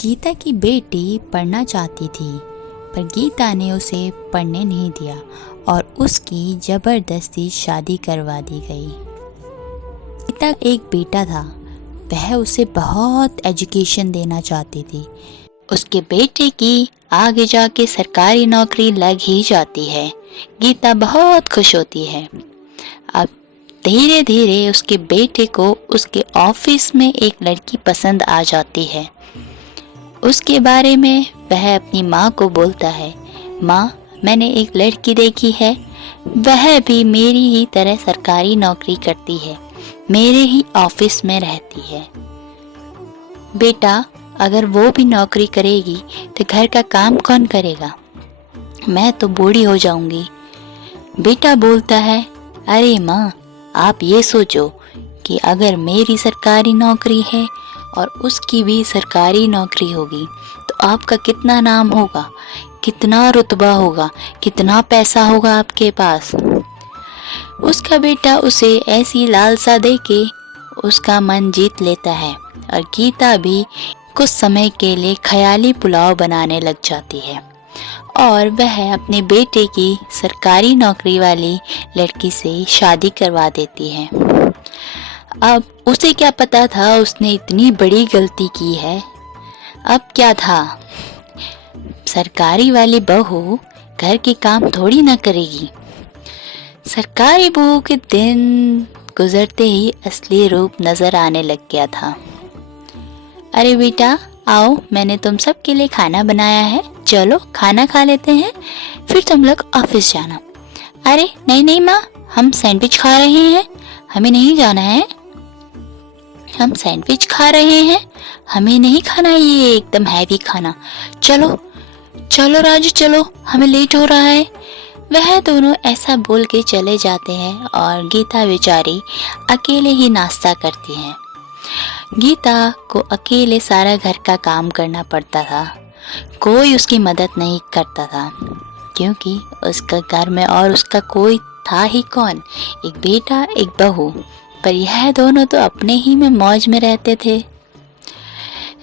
गीता की बेटी पढ़ना चाहती थी, पर गीता ने उसे पढ़ने नहीं दिया और उसकी ज़बरदस्ती शादी करवा दी गई। गीता का एक बेटा था, वह उसे बहुत एजुकेशन देना चाहती थी। उसके बेटे की आगे जाके सरकारी नौकरी लग ही जाती है। गीता बहुत खुश होती है। अब धीरे धीरे उसके बेटे को उसके ऑफिस में एक लड़की पसंद आ जाती है। उसके बारे में वह अपनी माँ को बोलता है, माँ, मैंने एक लड़की देखी है, वह भी मेरी ही तरह सरकारी नौकरी करती है, मेरे ही ऑफिस में रहती है। बेटा, अगर वो भी नौकरी करेगी तो घर का काम कौन करेगा? मैं तो बूढ़ी हो जाऊंगी। बेटा बोलता है, अरे माँ, आप ये सोचो कि अगर मेरी सरकारी नौकरी है और उसकी भी सरकारी नौकरी होगी तो आपका कितना नाम होगा, कितना रुतबा होगा, कितना पैसा होगा आपके पास। उसका बेटा उसे ऐसी लालसा दे के उसका मन जीत लेता है और गीता भी कुछ समय के लिए ख्याली पुलाव बनाने लग जाती है और वह अपने बेटे की सरकारी नौकरी वाली लड़की से शादी करवा देती है। अब उसे क्या पता था उसने इतनी बड़ी गलती की है। अब क्या था, सरकारी वाली बहू घर के काम थोड़ी ना करेगी। सरकारी बहू के दिन गुजरते ही असली रूप नजर आने लग गया था। अरे बेटा, आओ, मैंने तुम सब के लिए खाना बनाया है, चलो खाना खा लेते हैं, फिर तुम लोग ऑफिस जाना। अरे नहीं नहीं माँ, हम सैंडविच खा रहे हैं, हमें नहीं जाना है। हम सैंडविच खा रहे हैं, हमें नहीं खाना, ये एकदम हैवी खाना। चलो चलो राजू, चलो, हमें लेट हो रहा है। वह दोनों ऐसा बोल के चले जाते हैं और गीता बेचारी अकेले ही नाश्ता करती है। गीता को अकेले सारा घर का काम करना पड़ता था, कोई उसकी मदद नहीं करता था क्योंकि उसका घर में और उसका कोई था ही कौन, एक बेटा एक बहू, पर यह दोनों तो अपने ही में मौज में रहते थे।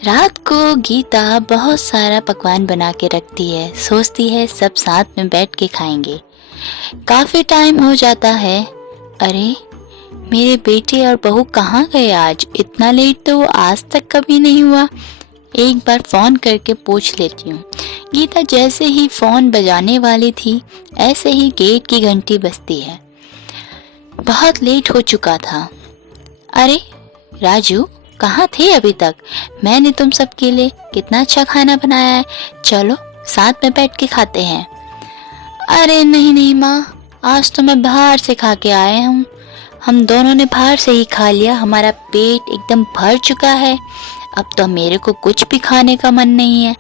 रात को गीता बहुत सारा पकवान बना के रखती है, सोचती है सब साथ में बैठ के खाएंगे। काफी टाइम हो जाता है। अरे मेरे बेटे और बहू कहाँ गए आज? इतना लेट तो वो आज तक कभी नहीं हुआ। एक बार फोन करके पूछ लेती हूँ। गीता जैसे ही फोन बजाने वाली थी, ऐसे ही गेट की घंटी बजती है। बहुत लेट हो चुका था। अरे राजू, कहाँ थे अभी तक? मैंने तुम सबके लिए कितना अच्छा खाना बनाया है, चलो साथ में बैठ के खाते हैं। अरे नहीं नहीं माँ, आज तो मैं बाहर से खा के आया हूँ, हम दोनों ने बाहर से ही खा लिया, हमारा पेट एकदम भर चुका है, अब तो मेरे को कुछ भी खाने का मन नहीं है।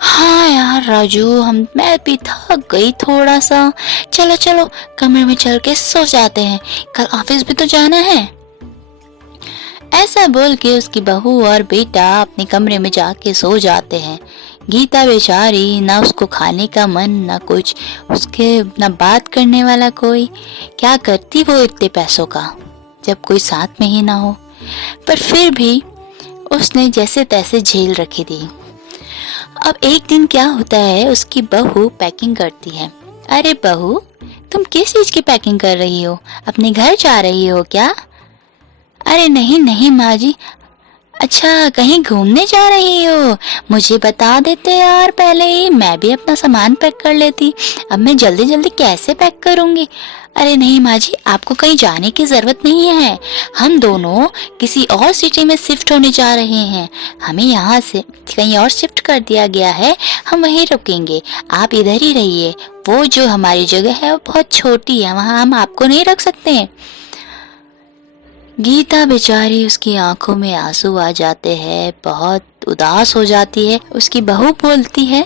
हाँ यार राजू, मैं भी थक गई थोड़ा सा, चलो चलो कमरे में चल के सो जाते हैं, कल ऑफिस भी तो जाना है। ऐसा बोल के उसकी बहू और बेटा अपने कमरे में जाके सो जाते हैं। गीता बेचारी, ना उसको खाने का मन, ना कुछ, उसके ना बात करने वाला कोई, क्या करती वो इतने पैसों का जब कोई साथ में ही ना हो। पर फिर भी उसने जैसे तैसे झेल रखी थी। अब एक दिन क्या होता है, उसकी बहू पैकिंग करती है। अरे बहू, तुम किस चीज की पैकिंग कर रही हो? अपने घर जा रही हो क्या? अरे नहीं नहीं माँ जी। अच्छा, कहीं घूमने जा रही हो? मुझे बता देते यार पहले ही, मैं भी अपना सामान पैक कर लेती। अब मैं जल्दी जल्दी कैसे पैक करूँगी? अरे नहीं माँ जी, आपको कहीं जाने की ज़रूरत नहीं है, हम दोनों किसी और सिटी में शिफ्ट होने जा रहे हैं, हमें यहाँ से कहीं और शिफ्ट कर दिया गया है, हम वहीं रुकेंगे, आप इधर ही रहिए। वो जो हमारी जगह है वो बहुत छोटी है, वहाँ हम आपको नहीं रख सकते। गीता बेचारी, उसकी आंखों में आंसू आ जाते हैं, बहुत उदास हो जाती है। उसकी बहू बोलती है,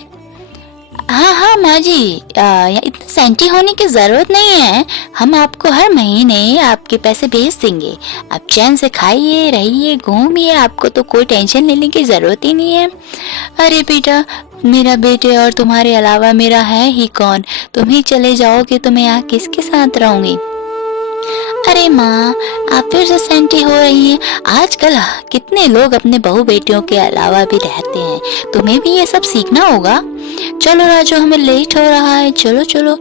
हाँ हाँ माँ जी, इतनी सेंटी होने की ज़रूरत नहीं है, हम आपको हर महीने आपके पैसे भेज देंगे, आप चैन से खाइए, रहिए, घूमिए, आपको तो कोई टेंशन लेने की ज़रूरत ही नहीं है। अरे बेटा, मेरा बेटे और तुम्हारे अलावा मेरा है ही कौन, तुम ही चले जाओगे तो मैं यहाँ किसके साथ रहूँगी? अरे माँ, आप फिर से सेंटी हो रही हैं। आजकल कितने लोग अपने बहू बेटियों के अलावा भी रहते हैं, तुम्हें भी ये सब सीखना होगा। चलो राजू, हमें लेट हो रहा है, चलो चलो।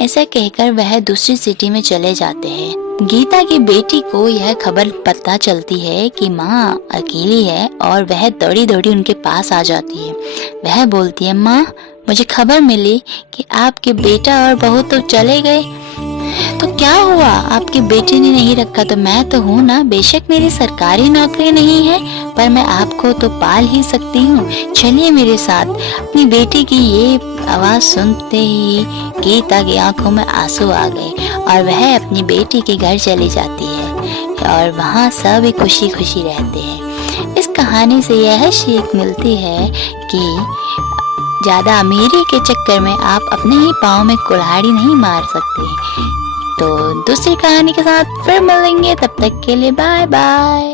ऐसा कहकर वह दूसरी सिटी में चले जाते हैं। गीता की बेटी को यह खबर पता चलती है कि माँ अकेली है और वह दौड़ी दौड़ी उनके पास आ जाती है। वह बोलती है, माँ मुझे खबर मिली कि आपके बेटा और बहू तो चले गए। तो क्या हुआ, आपकी बेटी ने नहीं रखा तो मैं तो हूँ ना। बेशक मेरी सरकारी नौकरी नहीं है, पर मैं आपको तो पाल ही सकती हूँ। चलिए मेरे साथ। अपनी बेटी की ये आवाज सुनते ही गीता की आंखों में आंसू आ गए और वह अपनी बेटी के घर चली जाती है और वहाँ सभी खुशी खुशी रहते हैं। इस कहानी से यह सीख मिलती है कि ज्यादा अमीरी के चक्कर में आप अपने ही पाँव में कुल्हाड़ी नहीं मार सकते। तो दूसरी कहानी के साथ फिर मिलेंगे, तब तक के लिए बाय बाय।